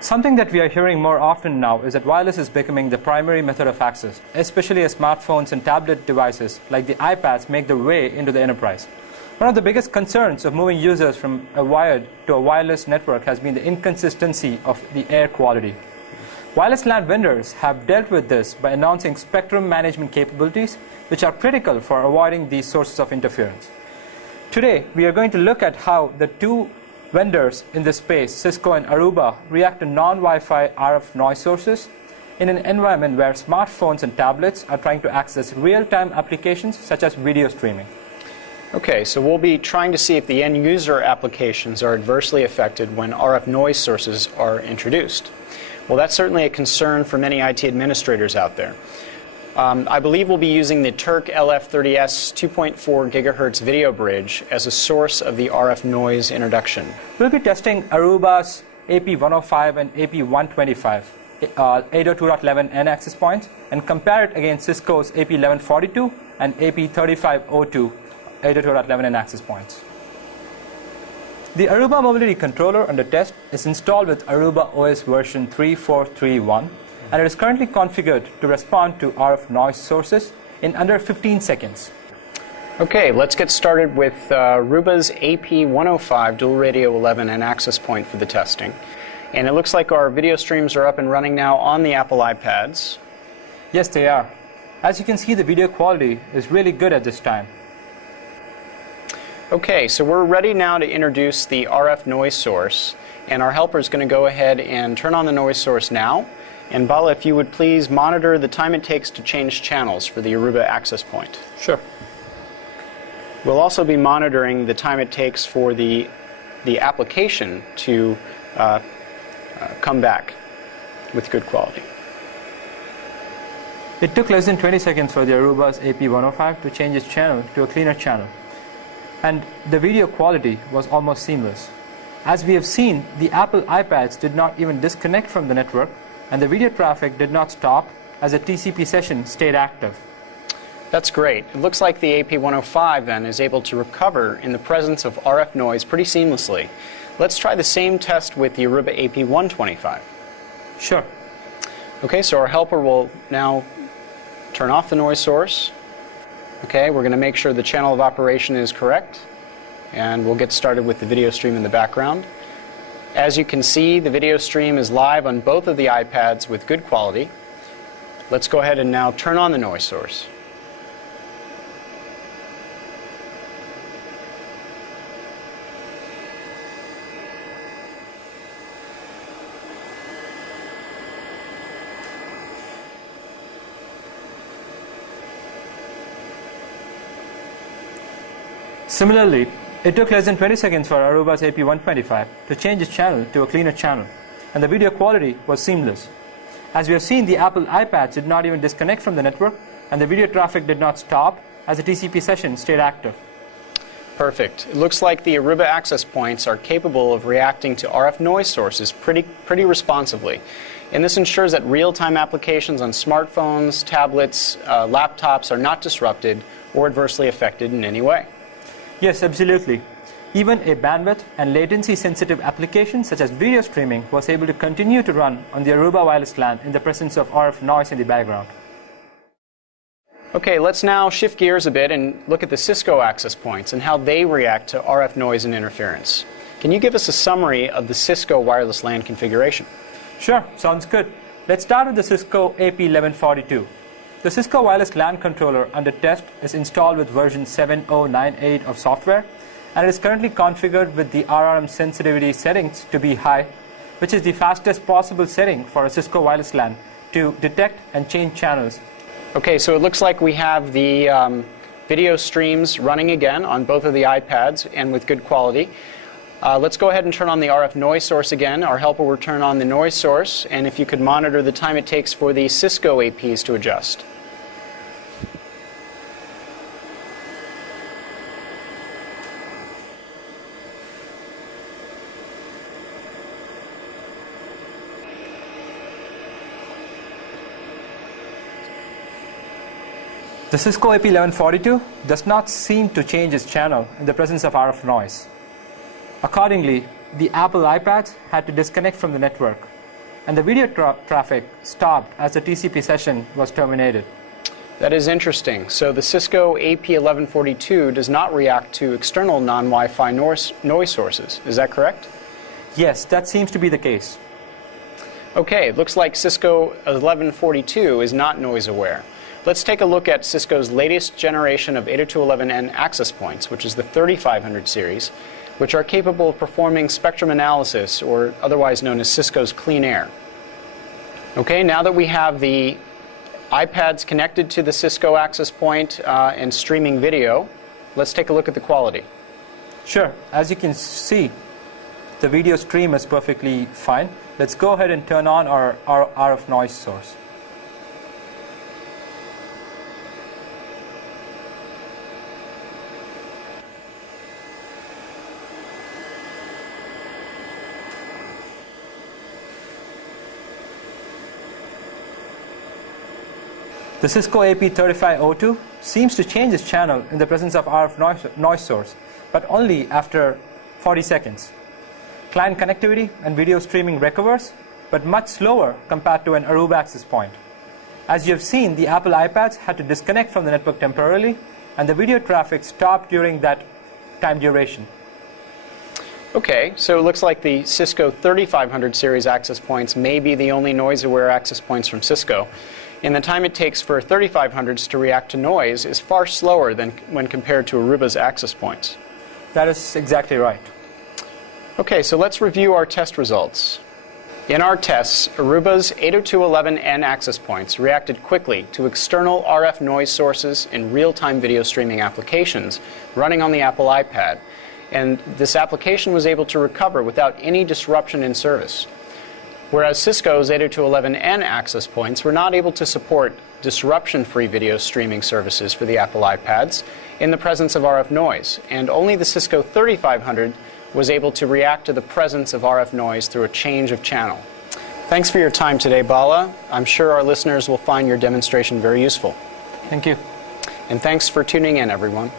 Something that we are hearing more often now is that wireless is becoming the primary method of access, especially as smartphones and tablet devices like the iPads make their way into the enterprise. One of the biggest concerns of moving users from a wired to a wireless network has been the inconsistency of the air quality. Wireless LAN vendors have dealt with this by announcing spectrum management capabilities, which are critical for avoiding these sources of interference. Today, we are going to look at how the two vendors in this space, Cisco and Aruba, react to non-Wi-Fi RF noise sources in an environment where smartphones and tablets are trying to access real-time applications such as video streaming. Okay, so we'll be trying to see if the end user applications are adversely affected when RF noise sources are introduced. Well, that's certainly a concern for many IT administrators out there. I believe we'll be using the Turk LF30S 2.4 gigahertz video bridge as a source of the RF noise introduction. We'll be testing Aruba's AP105 and AP125 802.11n access points and compare it against Cisco's AP1142 and AP3502 802.11n access points. The Aruba mobility controller under test is installed with Aruba OS version 3.4.3.1, and it is currently configured to respond to RF noise sources in under 15 seconds. Okay, let's get started with Aruba's AP105 dual radio 11n access point for the testing. And it looks like our video streams are up and running now on the Apple iPads. Yes, they are. As you can see, the video quality is really good at this time. Okay, so we're ready now to introduce the RF noise source, and our helper is going to go ahead and turn on the noise source now. And Bala, if you would please monitor the time it takes to change channels for the Aruba access point. Sure. We'll also be monitoring the time it takes for the application to come back with good quality. It took less than 20 seconds for the Aruba's AP105 to change its channel to a cleaner channel. And the video quality was almost seamless. As we have seen, the Apple iPads did not even disconnect from the network, and the video traffic did not stop as the TCP session stayed active. That's great. It looks like the AP105 then is able to recover in the presence of RF noise pretty seamlessly. Let's try the same test with the Aruba AP125. Sure. Okay, so our helper will now turn off the noise source. Okay, we're going to make sure the channel of operation is correct, and we'll get started with the video stream in the background. As you can see, the video stream is live on both of the iPads with good quality. Let's go ahead and now turn on the noise source. Similarly, it took less than 20 seconds for Aruba's AP125 to change its channel to a cleaner channel, and the video quality was seamless. As we have seen, the Apple iPads did not even disconnect from the network, and the video traffic did not stop as the TCP session stayed active. Perfect. It looks like the Aruba access points are capable of reacting to RF noise sources pretty responsively. And this ensures that real-time applications on smartphones, tablets, laptops are not disrupted or adversely affected in any way. Yes, absolutely. Even a bandwidth and latency-sensitive application such as video streaming was able to continue to run on the Aruba wireless LAN in the presence of RF noise in the background. Okay, let's now shift gears a bit and look at the Cisco access points and how they react to RF noise and interference. Can you give us a summary of the Cisco wireless LAN configuration? Sure, sounds good. Let's start with the Cisco AP1142. The Cisco wireless LAN controller under test is installed with version 7098 of software, and it is currently configured with the RRM sensitivity settings to be high, which is the fastest possible setting for a Cisco wireless LAN to detect and change channels. Okay, so it looks like we have the video streams running again on both of the iPads and with good quality. Let's go ahead and turn on the RF noise source again. Our helper will turn on the noise source, and if you could monitor the time it takes for the Cisco APs to adjust. The Cisco AP1142 does not seem to change its channel in the presence of RF noise. Accordingly, the Apple iPads had to disconnect from the network, and the video traffic stopped as the TCP session was terminated. That is interesting. So the Cisco AP1142 does not react to external non-Wi-Fi noise sources. Is that correct? Yes, that seems to be the case. Okay, it looks like Cisco 1142 is not noise aware. Let's take a look at Cisco's latest generation of 802.11n access points, which is the 3500 series, which are capable of performing spectrum analysis, or otherwise known as Cisco's Clean Air. Okay, now that we have the iPads connected to the Cisco access point and streaming video, let's take a look at the quality. Sure. As you can see, the video stream is perfectly fine. Let's go ahead and turn on our RF noise source. The Cisco AP3502 seems to change its channel in the presence of RF noise source, but only after 40 seconds. Client connectivity and video streaming recovers, but much slower compared to an Aruba access point. As you have seen, the Apple iPads had to disconnect from the network temporarily, and the video traffic stopped during that time duration. Okay, so it looks like the Cisco 3500 series access points may be the only noise-aware access points from Cisco. And the time it takes for 3500s to react to noise is far slower than when compared to Aruba's access points. That is exactly right. Okay, so let's review our test results. In our tests, Aruba's 802.11n access points reacted quickly to external RF noise sources in real-time video streaming applications running on the Apple iPad, and this application was able to recover without any disruption in service. Whereas Cisco's 802.11n access points were not able to support disruption-free video streaming services for the Apple iPads in the presence of RF noise, and only the Cisco 3500 was able to react to the presence of RF noise through a change of channel. Thanks for your time today, Bala. I'm sure our listeners will find your demonstration very useful. Thank you. And thanks for tuning in, everyone.